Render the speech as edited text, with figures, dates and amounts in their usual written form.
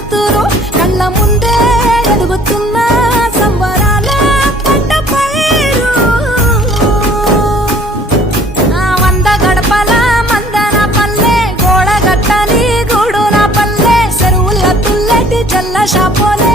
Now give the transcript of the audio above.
కూతురు కళ్ళ ముందే ఎదుగుతున్న సంబరాల పంట పైరు. వంద గడపల మందన పల్లె గోడ గట్టని గూడు నా పల్లె చెరువుల తుల్లటి జల్ల షాపోలే